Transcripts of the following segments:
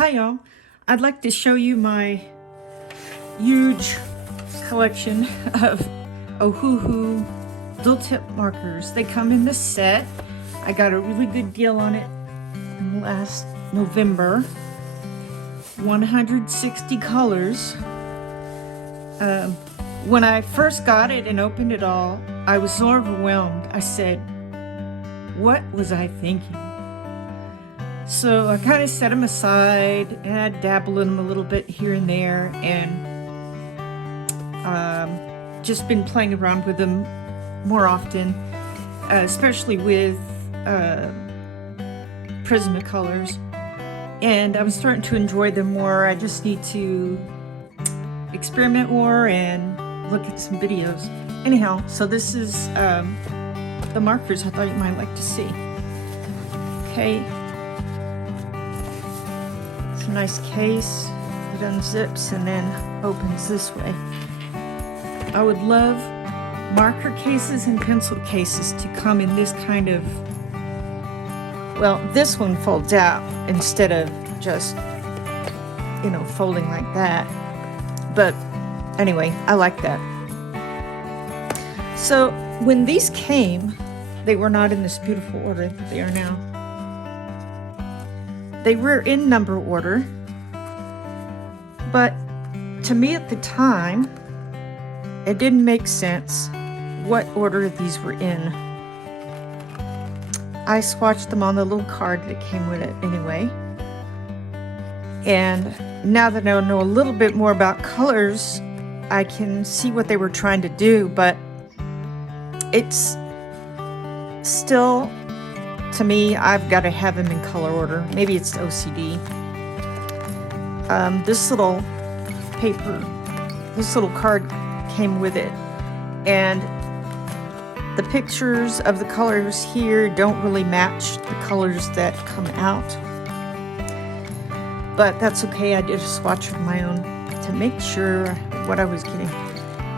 Hi y'all, I'd like to show you my huge collection of Ohuhu dual tip markers. They come in this set. I got a really good deal on it last November. 160 colors. When I first got it and opened it all, I was so overwhelmed. I said, what was I thinking? So I kind of set them aside and I dabbled in them a little bit here and there, and just been playing around with them more often, especially with Prismacolors. And I'm starting to enjoy them more. I just need to experiment more and look at some videos. Anyhow, so this is the markers I thought you might like to see. Okay. It's a nice case. It unzips and then opens this way. I would love marker cases and pencil cases to come in this kind of, well, this one folds out instead of just, you know, folding like that. But anyway, I like that. So when these came, they were not in this beautiful order that they are now. They were in number order, but to me at the time, it didn't make sense what order these were in. I swatched them on the little card that came with it anyway. And now that I know a little bit more about colors, I can see what they were trying to do, but it's still, to me, I've got to have them in color order. Maybe it's OCD. This little paper, this little card came with it, and the pictures of the colors here don't really match the colors that come out, but that's okay. I did a swatch of my own to make sure what I was getting,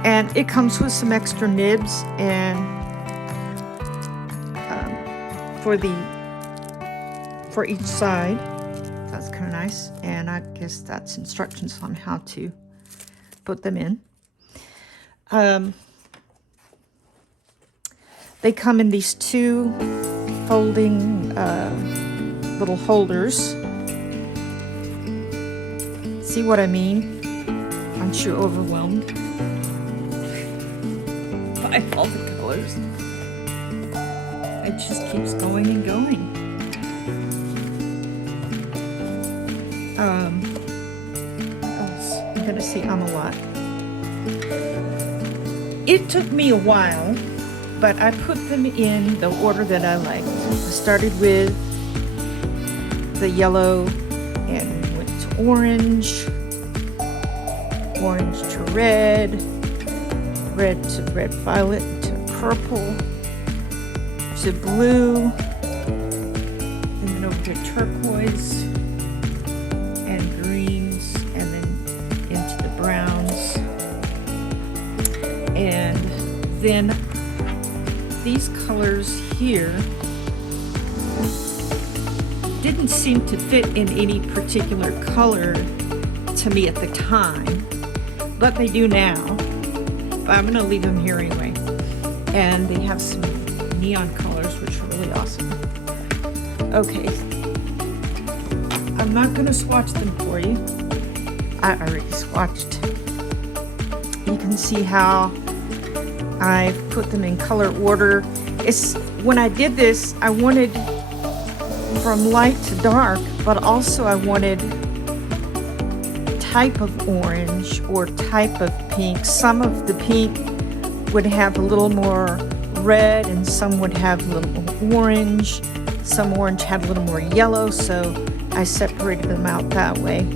and it comes with some extra nibs and for each side. That's kind of nice, and I guess that's instructions on how to put them in. They come in these two folding little holders. See what I mean? Aren't you overwhelmed by all the colors? It just keeps going and going. What else? I'm gonna say a lot. It took me a while, but I put them in the order that I liked. I started with the yellow and went to orange, orange to red, red to red violet to purple, to blue, and then over to turquoise and greens, and then into the browns. And then these colors here didn't seem to fit in any particular color to me at the time, but they do now. But I'm gonna leave them here anyway. And they have some neon colors, which are really awesome. Okay, I'm not gonna swatch them for you. I already swatched. You can see how I put them in color order. It's when I did this, I wanted from light to dark, but also I wanted type of orange or type of pink. Some of the pink would have a little more red, and some would have a little more orange. Some orange had a little more yellow, so I separated them out that way.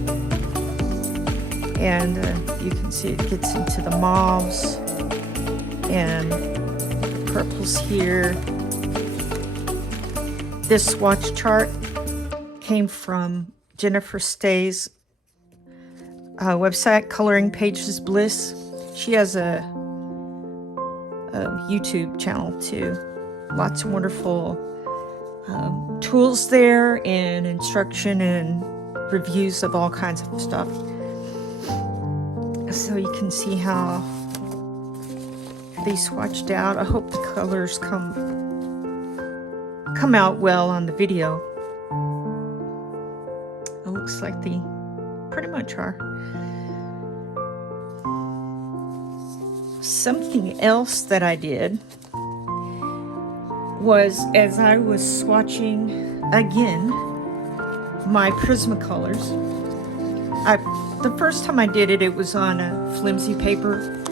And you can see it gets into the mauves and purples here. This swatch chart came from Jennifer Stay's website, Coloring Pages Bliss. She has a YouTube channel too. Lots of wonderful tools there and instruction and reviews of all kinds of stuff. So you can see how they swatched out. I hope the colors come out well on the video. It looks like they pretty much are. Something else that I did was, as I was swatching again my Prismacolors, the first time I did it, it was on a flimsy paper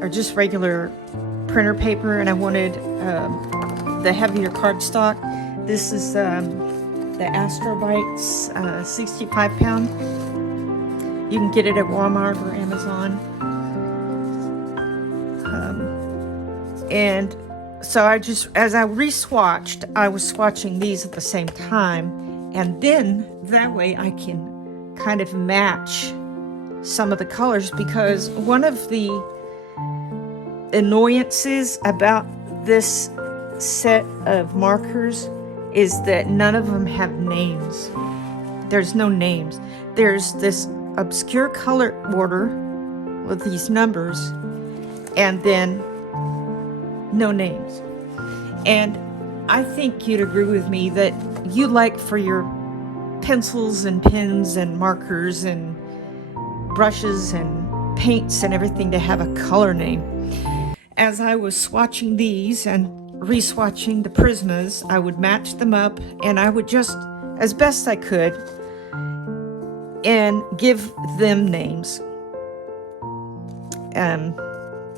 or just regular printer paper, and I wanted the heavier cardstock. This is the Astrobytes 65 pound. You can get it at Walmart or Amazon. And so as I re-swatched, I was swatching these at the same time, and then that way I can kind of match some of the colors, because one of the annoyances about this set of markers is that none of them have names. There's no names. There's this obscure color order with these numbers, and then no names. And I think you'd agree with me that you like for your pencils and pens and markers and brushes and paints and everything to have a color name. As I was swatching these and re-swatching the Prismas, I would match them up, and I would just, as best I could, and give them names.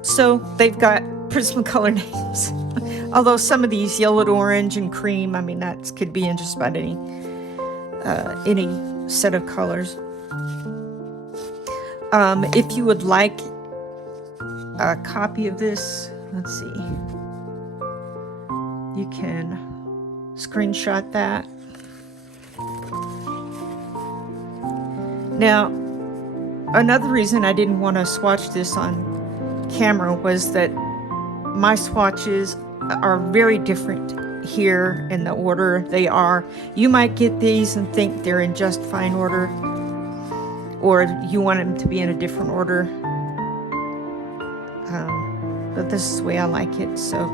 So they've got Prismacolor names. Although some of these, yellow to orange and cream, I mean, that could be in just about any set of colors. If you would like a copy of this, let's see, you can screenshot that. Now, another reason I didn't want to swatch this on camera was that my swatches are very different here in the order they are. You might get these and think they're in just fine order, or you want them to be in a different order. But this is the way I like it. So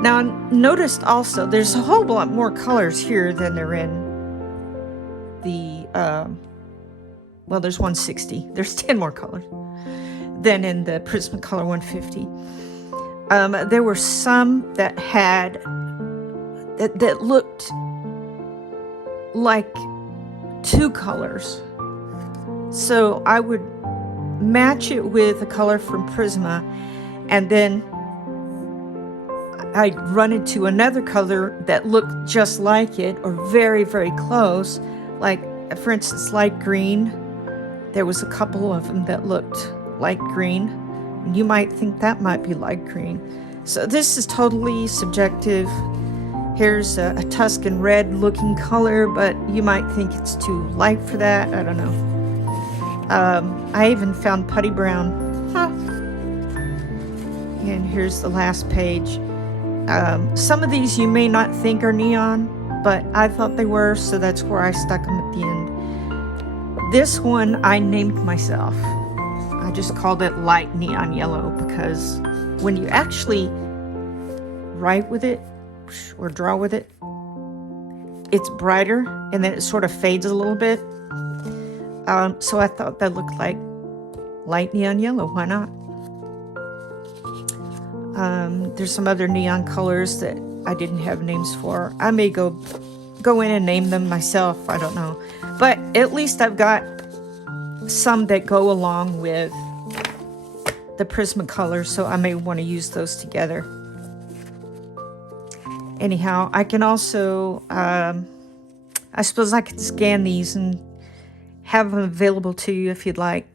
now, noticed also there's a whole lot more colors here than there in the well, there's 160. There's 10 more colors than in the Prismacolor 150. There were some that had that looked like two colors. So I would match it with a color from Prisma, and then I'd run into another color that looked just like it, or very, very close. Like, for instance, light green. There was a couple of them that looked light green. You might think that might be light green. So this is totally subjective. Here's a Tuscan red looking color, but you might think it's too light for that. I don't know. I even found putty brown. And here's the last page. Some of these you may not think are neon, but I thought they were, so that's where I stuck them at the end. This one I named myself. I just called it light neon yellow, because when you actually write with it or draw with it, it's brighter, and then it sort of fades a little bit. So I thought that looked like light neon yellow. Why not? There's some other neon colors that I didn't have names for. I may go in and name them myself. I don't know. But at least I've got some that go along with the Prismacolor, so I may want to use those together. Anyhow, I can also, I suppose I could scan these and have them available to you if you'd like.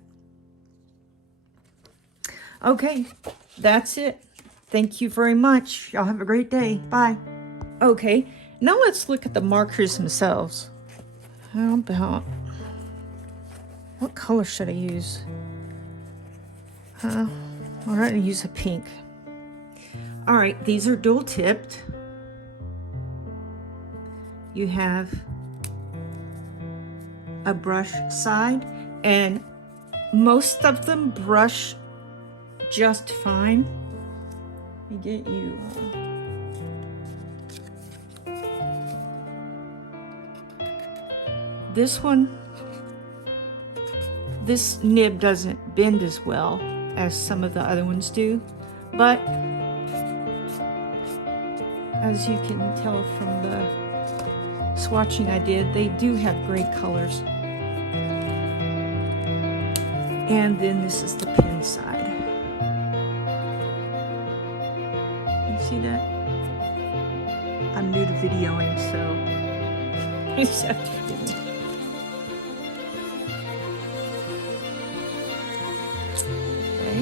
Okay, that's it. Thank you very much. Y'all have a great day. Bye. Okay, now let's look at the markers themselves. How about, what color should I use? I'm going to use a pink. All right, these are dual tipped. You have a brush side, and most of them brush just fine. Let me get you this one. This nib doesn't bend as well as some of the other ones do, but as you can tell from the swatching I did, they do have great colors. And then this is the pin side. You see that? I'm new to videoing, so you just have to forgive me. Okay.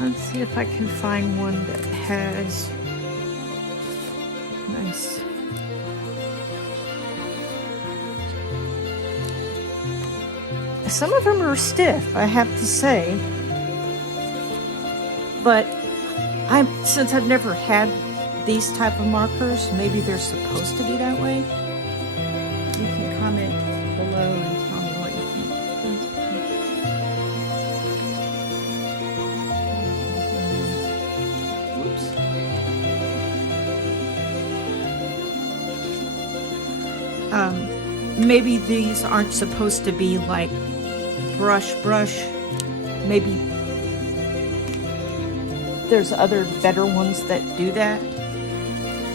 Let's see if I can find one that has nice. Some of them are stiff, I have to say, but since I've never had these type of markers, maybe they're supposed to be that way. You can comment below and tell me what you think. Whoops. Maybe these aren't supposed to be like brush. Maybe there's other better ones that do that.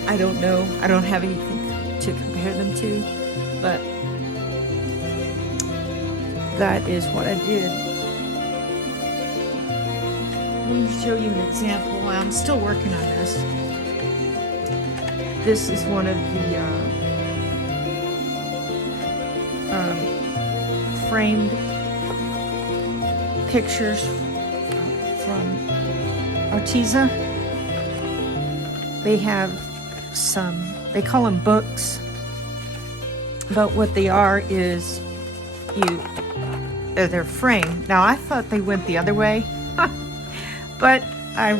I don't know. I don't have anything to compare them to, but that is what I did. Let me show you an example. I'm still working on this. This is one of the framed pictures from Arteza. They have some, they call them books, but what they are is they're framed. Now I thought they went the other way, but I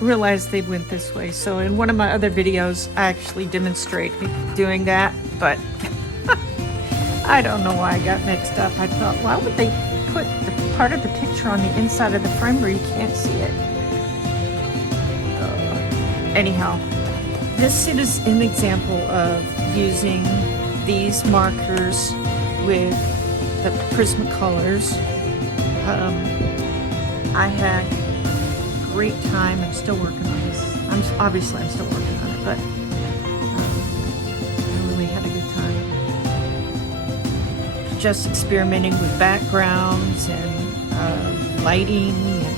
realized they went this way. So in one of my other videos, I actually demonstrate doing that, but I don't know why I got mixed up. I thought, why would they put the part of the picture on the inside of the frame where you can't see it? Anyhow, this is an example of using these markers with the Prismacolors. I had a great time. I'm still working on this. Obviously I'm still working on it, but I really had a good time. Just experimenting with backgrounds and lighting and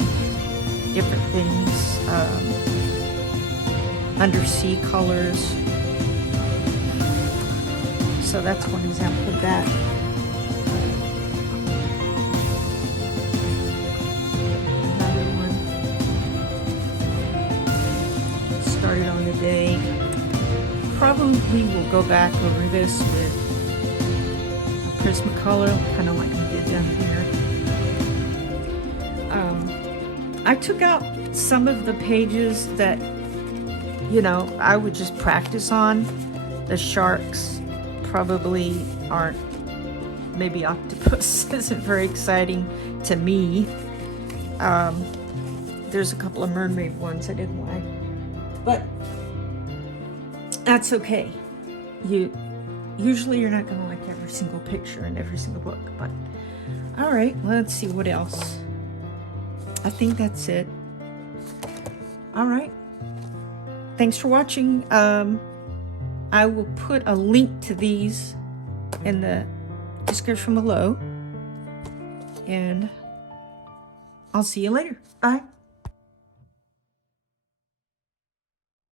different things. Undersea colors. So that's one example of that. Another one. Started on the day. Probably will go back over this with Prismacolor, kind of like we did down here. I took out some of the pages that, you know, I would just practice on. The sharks probably aren't, maybe octopus isn't very exciting to me. There's a couple of mermaid ones I didn't like, but that's okay. Usually you're not going to like every single picture in every single book, but all right, let's see what else. I think that's it. All right. Thanks for watching. I will put a link to these in the description below, and I'll see you later. Bye.